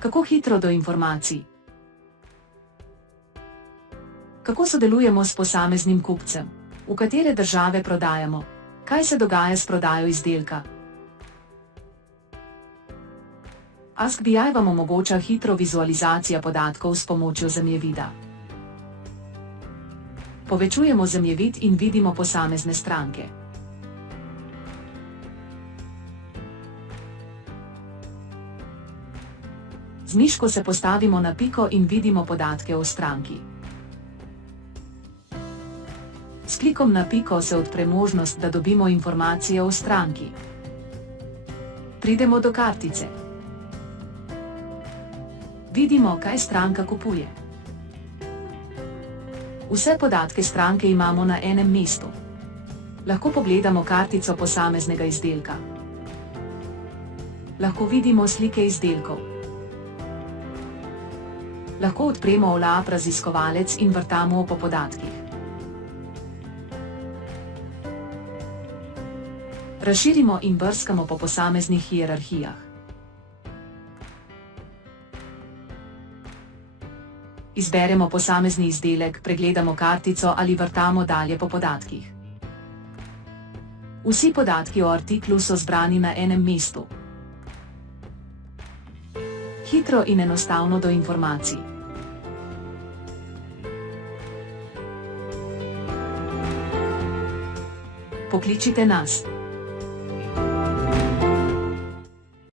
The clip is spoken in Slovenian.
Kako hitro do informacij? Kako sodelujemo s posameznim kupcem? V katere države prodajamo? Kaj se dogaja s prodajo izdelka? AskBI vam omogoča hitro vizualizacijo podatkov s pomočjo zemljevida. Povečujemo zemljevid in vidimo posamezne stranke. Z miško se postavimo na piko in vidimo podatke o stranki. S klikom na piko se odpre možnost, da dobimo informacije o stranki. Pridemo do kartice. Vidimo, kaj stranka kupuje. Vse podatke stranke imamo na enem mestu. Lahko pogledamo kartico posameznega izdelka. Lahko vidimo slike izdelkov. Lahko odpremo OLAP raziskovalec in vrtamo po podatkih. Razširimo in brskamo po posameznih hierarhijah. Izberemo posamezni izdelek, pregledamo kartico ali vrtamo dalje po podatkih. Vsi podatki o artiklu so zbrani na enem mestu. Hitro in enostavno do informacij. Pokličite nas.